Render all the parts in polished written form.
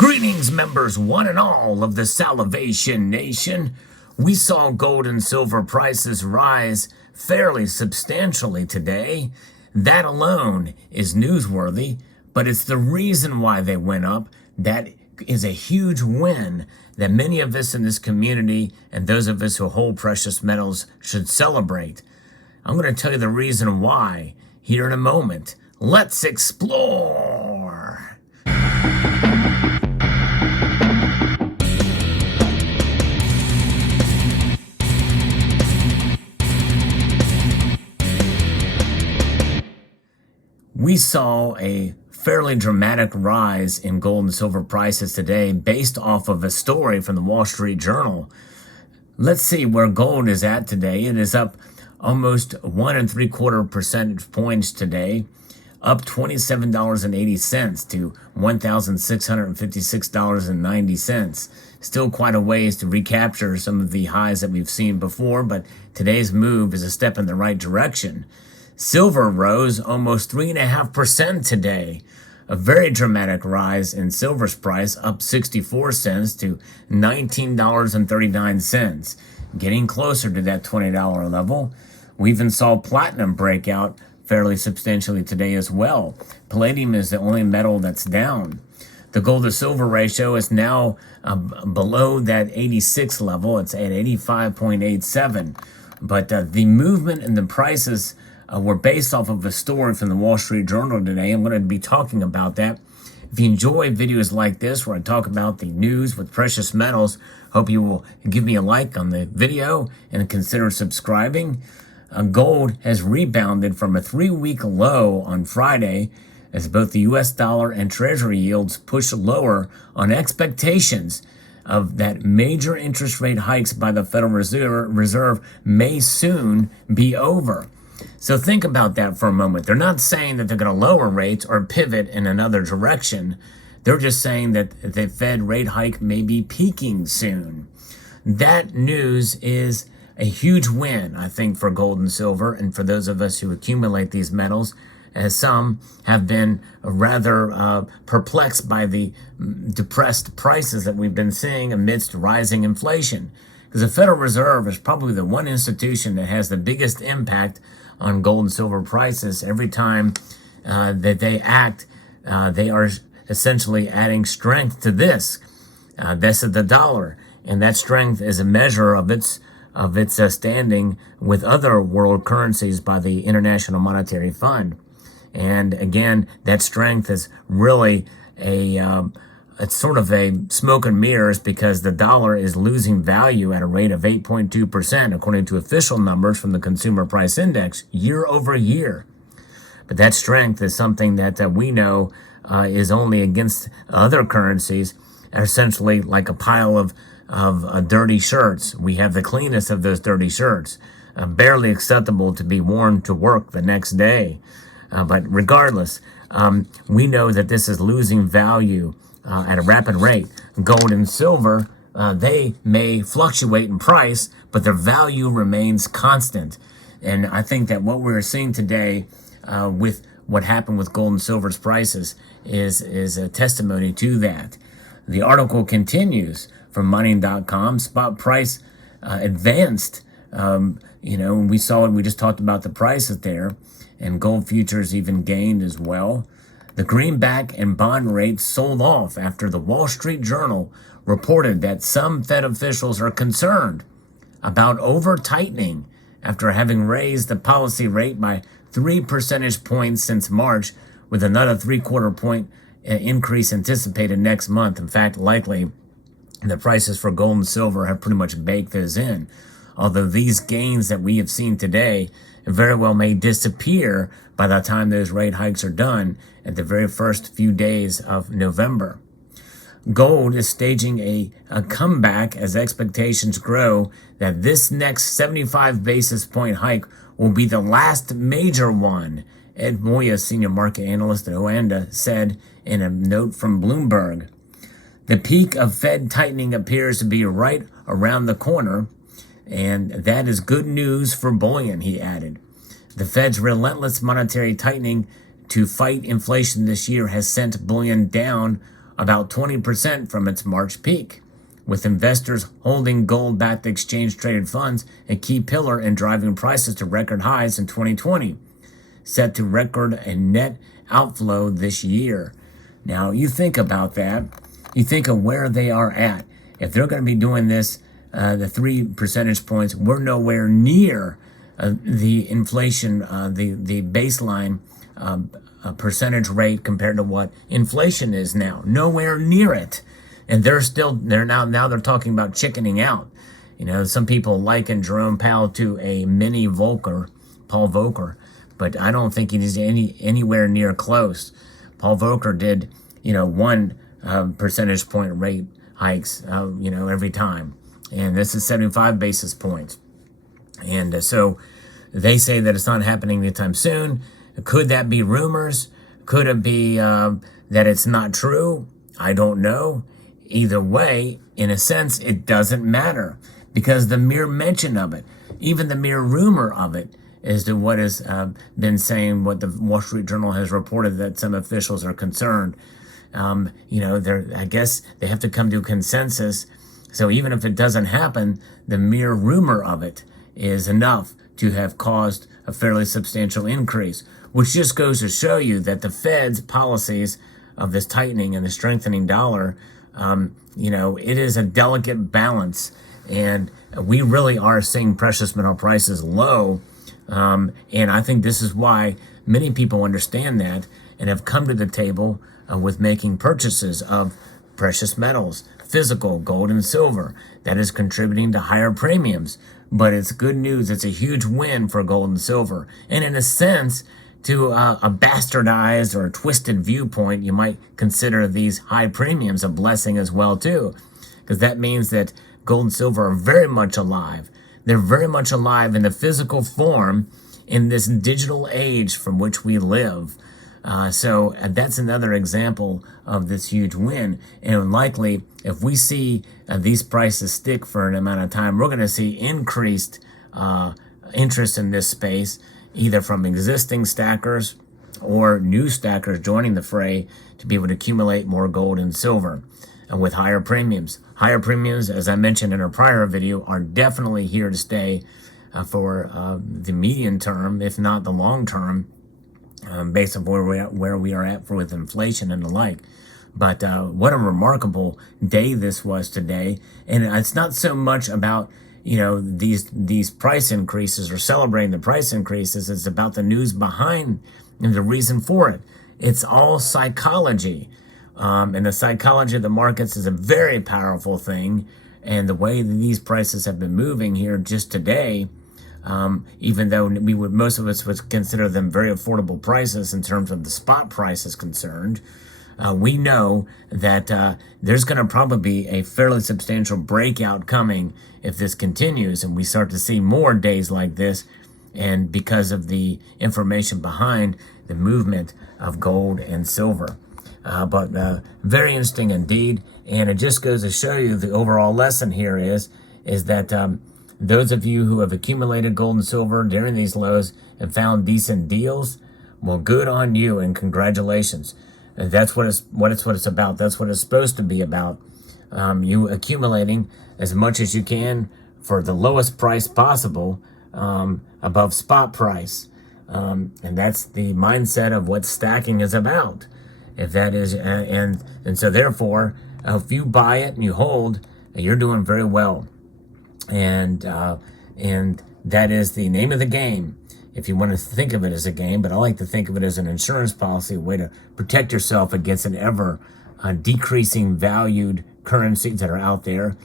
Greetings, members one and all of the Salivation Nation. We saw gold and silver prices rise fairly substantially today. That alone is newsworthy, but it's the reason why they went up that is a huge win that many of us in this community and those of us who hold precious metals should celebrate. I'm going to tell you the reason why here in a moment. Let's explore. We saw a fairly dramatic rise in gold and silver prices today based off of a story from the Wall Street Journal. Let's see where gold is at today. It is up almost 1.75 percentage points today, up $27.80 to $1,656.90. Still quite a ways to recapture some of the highs that we've seen before, but today's move is a step in the right direction. Silver rose almost 3.5% today. A very dramatic rise in silver's price, up 64 cents to $19.39, getting closer to that $20 level. We even saw platinum break out fairly substantially today as well. Palladium is the only metal that's down. The gold to silver ratio is now below that 86 level. It's at 85.87. But the movement in the prices were based off of a story from the Wall Street Journal today. I'm going to be talking about that. If you enjoy videos like this where I talk about the news with precious metals, hope you will give me a like on the video and consider subscribing. Gold has rebounded from a 3-week low on Friday as both the U.S. dollar and Treasury yields push lower on expectations of that major interest rate hikes by the Federal Reserve may soon be over. So think about that for a moment. They're not saying that they're going to lower rates or pivot in another direction. They're just saying that the Fed rate hike may be peaking soon. That news is a huge win, I think, for gold and silver and for those of us who accumulate these metals, as some have been rather perplexed by the depressed prices that we've been seeing amidst rising inflation. Because the Federal Reserve is probably the one institution that has the biggest impact on gold and silver prices. Every time that they act, they are essentially adding strength to this. This is the dollar, and that strength is a measure of its standing with other world currencies by the International Monetary Fund. And again, that strength is really it's sort of a smoke and mirrors because the dollar is losing value at a rate of 8.2%, according to official numbers from the Consumer Price Index, year over year. But that strength is something that we know is only against other currencies, essentially like a pile of dirty shirts. We have the cleanest of those dirty shirts, barely acceptable to be worn to work the next day. But regardless, we know that this is losing value at a rapid rate. Gold and silver, they may fluctuate in price, but their value remains constant. And I think that what we're seeing today with what happened with gold and silver's prices is a testimony to that. The article continues from mining.com. Spot price advanced. We saw it. We just talked about the prices there. And gold futures even gained as well. The greenback and bond rates sold off after the Wall Street Journal reported that some Fed officials are concerned about over-tightening after having raised the policy rate by 3 percentage points since March, with another 3/4 point increase anticipated next month. In fact, likely the prices for gold and silver have pretty much baked those in. Although these gains that we have seen today very well may disappear by the time those rate hikes are done at the very first few days of November. Gold is staging a comeback as expectations grow that this next 75 basis point hike will be the last major one, Ed Moya, senior market analyst at Oanda, said in a note from Bloomberg. The peak of Fed tightening appears to be right around the corner, and that is good news for bullion, he added. The Fed's relentless monetary tightening to fight inflation this year has sent bullion down about 20% from its March peak, with investors holding gold-backed exchange-traded funds a key pillar in driving prices to record highs in 2020, set to record a net outflow this year. Now, you think about that. You think of where they are at. If they're going to be doing this, the 3 percentage points, we're nowhere near the inflation, the baseline percentage rate compared to what inflation is now. Nowhere near it. And they're talking about chickening out. You know, some people liken Jerome Powell to a mini Volcker, Paul Volcker, but I don't think he's anywhere near close. Paul Volcker did, 1 percentage point rate hikes, every time. And this is 75 basis points. And so they say that it's not happening anytime soon. Could that be rumors? Could it be that it's not true? I don't know. Either way, in a sense, it doesn't matter, because the mere mention of it, even the mere rumor of it, is to what has been saying, what the Wall Street Journal has reported, that some officials are concerned. I guess they have to come to a consensus. So even if it doesn't happen, the mere rumor of it is enough to have caused a fairly substantial increase, which just goes to show you that the Fed's policies of this tightening and the strengthening dollar, it is a delicate balance. And we really are seeing precious metal prices low. And I think this is why many people understand that and have come to the table with making purchases of precious metals, physical gold and silver. That is contributing to higher premiums. But it's good news. It's a huge win for gold and silver. And in a sense, to a bastardized or a twisted viewpoint, you might consider these high premiums a blessing as well, too. Because that means that gold and silver are very much alive. They're very much alive in the physical form in this digital age from which we live. So that's another example of this huge win. And likely, if we see these prices stick for an amount of time, we're going to see increased interest in this space, either from existing stackers or new stackers joining the fray to be able to accumulate more gold and silver with higher premiums. Higher premiums, as I mentioned in a prior video, are definitely here to stay for the medium term, if not the long term, based on where we are at with inflation and the like. But what a remarkable day this was today. And it's not so much about these price increases or celebrating the price increases. It's about the news behind and the reason for it. It's all psychology. And the psychology of the markets is a very powerful thing. And the way that these prices have been moving here just today, even though most of us would consider them very affordable prices in terms of the spot price is concerned, we know that there's going to probably be a fairly substantial breakout coming if this continues and we start to see more days like this, and because of the information behind the movement of gold and silver. But very interesting indeed, and it just goes to show you the overall lesson here is that those of you who have accumulated gold and silver during these lows and found decent deals, well, good on you and congratulations. And that's what it's about. That's what it's supposed to be about. You accumulating as much as you can for the lowest price possible above spot price. And that's the mindset of what stacking is about. If that is, and so therefore, if you buy it and you hold, you're doing very well. And that is the name of the game, if you want to think of it as a game. But I like to think of it as an insurance policy, a way to protect yourself against an ever decreasing valued currencies that are out there.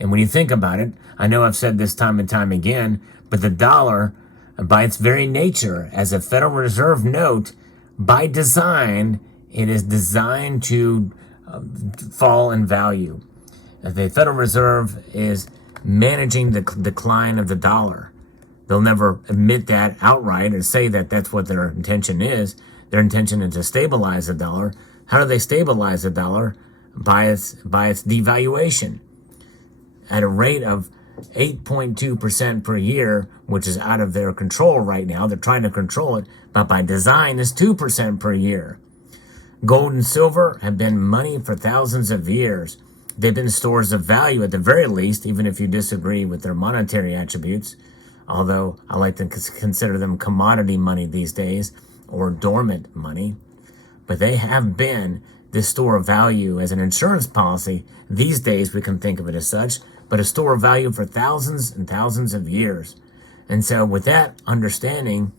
And when you think about it, I know I've said this time and time again, but the dollar, by its very nature, as a Federal Reserve note, by design, it is designed to fall in value. The Federal Reserve is managing the decline of the dollar. They'll never admit that outright or say that that's what their intention is. Their intention is to stabilize the dollar. How do they stabilize the dollar? By its devaluation at a rate of 8.2% per year, which is out of their control right now. They're trying to control it, but by design is 2% per year. Gold and silver have been money for thousands of years. They've been stores of value at the very least, even if you disagree with their monetary attributes, although I like to consider them commodity money these days, or dormant money. But they have been this store of value as an insurance policy. These days we can think of it as such, but a store of value for thousands and thousands of years. And so with that understanding,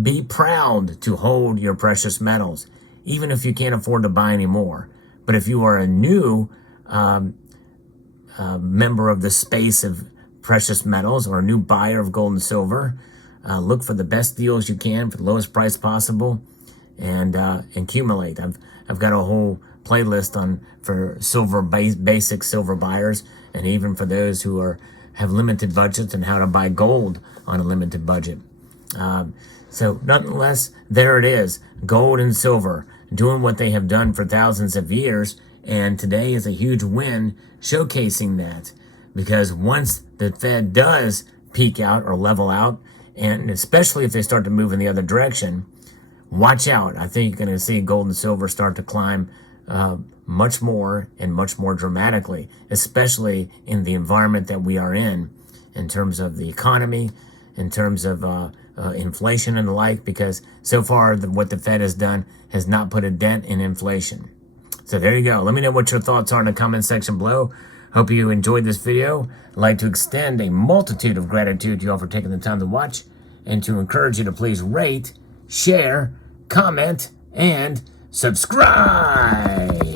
be proud to hold your precious metals, even if you can't afford to buy any more. But if you are a new member of the space of precious metals or a new buyer of gold and silver, look for the best deals you can for the lowest price possible and accumulate. I've got a whole playlist for silver basic silver buyers, and even for those who have limited budgets and how to buy gold on a limited budget. So nonetheless, there it is, gold and silver doing what they have done for thousands of years, and today is a huge win showcasing that, because once the Fed does peak out or level out, and especially if they start to move in the other direction, watch out. I think you're going to see gold and silver start to climb much more and much more dramatically, especially in the environment that we are in terms of the economy, in terms of inflation and the like, because so far what the Fed has done has not put a dent in inflation. So there you go. Let me know what your thoughts are in the comment section below. Hope you enjoyed this video. I'd like to extend a multitude of gratitude to you all for taking the time to watch, and to encourage you to please rate, share, comment, and subscribe.